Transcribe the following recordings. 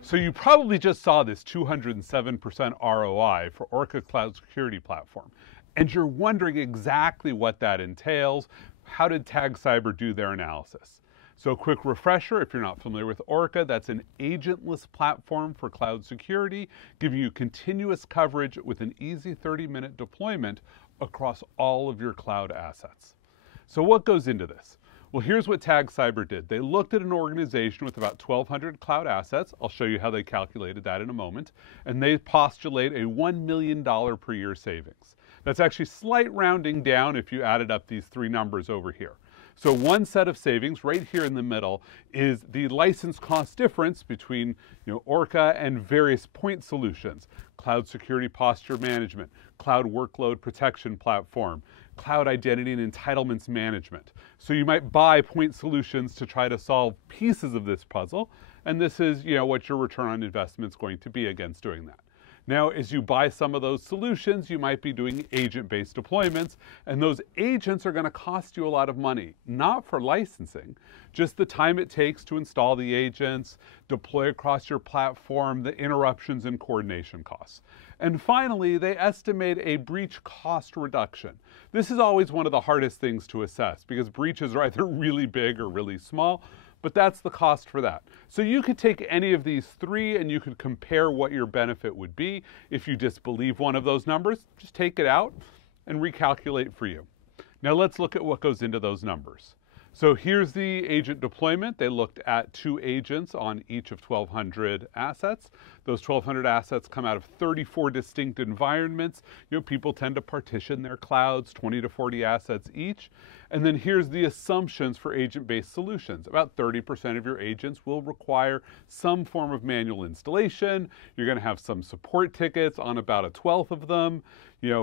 So you probably just saw this 207% ROI for Orca Cloud Security Platform, and you're wondering exactly what that entails. How did Tag Cyber do their analysis? So a quick refresher, if you're not familiar with Orca, that's an agentless platform for cloud security, giving you continuous coverage with an easy 30-minute deployment across all of your cloud assets. So what goes into this? Well, here's what Tag Cyber did. They looked at an organization with about 1,200 cloud assets. I'll show you how they calculated that in a moment. And they postulate a $1 million per year savings. That's actually slight rounding down if you added up these three numbers over here. So one set of savings right here in the middle is the license cost difference between Orca and various point solutions, cloud security posture management, cloud workload protection platform, cloud identity and entitlements management. So you might buy point solutions to try to solve pieces of this puzzle, and this is what your return on investment is going to be against doing that. Now, as you buy some of those solutions, you might be doing agent-based deployments, and those agents are going to cost you a lot of money, not for licensing, just the time it takes to install the agents, deploy across your platform, the interruptions and coordination costs. And finally, they estimate a breach cost reduction. This is always one of the hardest things to assess because breaches are either really big or really small, but that's the cost for that. So you could take any of these three and you could compare what your benefit would be. If you disbelieve one of those numbers, just take it out and recalculate for you. Now let's look at what goes into those numbers. So here's the agent deployment. They looked at 2 agents on each of 1,200 assets. Those 1,200 assets come out of 34 distinct environments. People tend to partition their clouds, 20 to 40 assets each. And then here's the assumptions for agent-based solutions. About 30% of your agents will require some form of manual installation. You're going to have some support tickets on about 1/12 of them.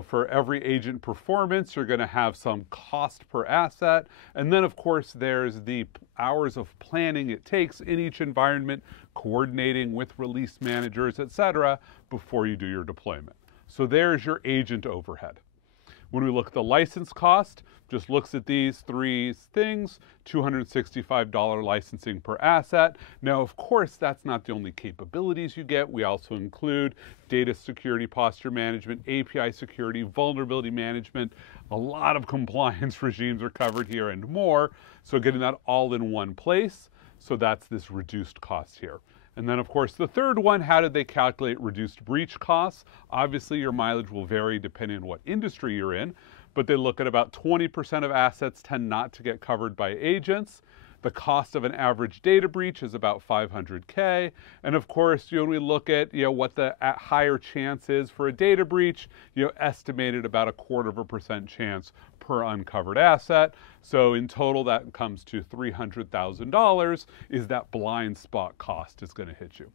For every agent performance, you're going to have some cost per asset. And then, of course, there's the hours of planning it takes in each environment, coordinating with release managers, etc., before you do your deployment. So there's your agent overhead. When we look at the license cost, just looks at these three things, $265 licensing per asset. Now, of course, that's not the only capabilities you get. We also include data security posture management, API security, vulnerability management. A lot of compliance regimes are covered here and more. So getting that all in one place. So that's this reduced cost here. And then, of course, the third one, how did they calculate reduced breach costs? Obviously, your mileage will vary depending on what industry you're in, but they look at about 20% of assets tend not to get covered by agents. The cost of an average data breach is about $500K. And of course, when we look at what the higher chance is for a data breach, estimated about 0.25% chance per uncovered asset. So in total, that comes to $300,000 is that blind spot cost is going to hit you.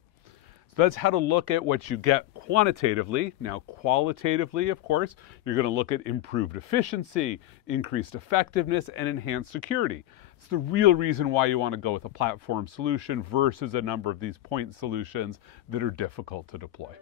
So that's how to look at what you get quantitatively. Now, qualitatively, of course, you're going to look at improved efficiency, increased effectiveness, and enhanced security. It's the real reason why you want to go with a platform solution versus a number of these point solutions that are difficult to deploy.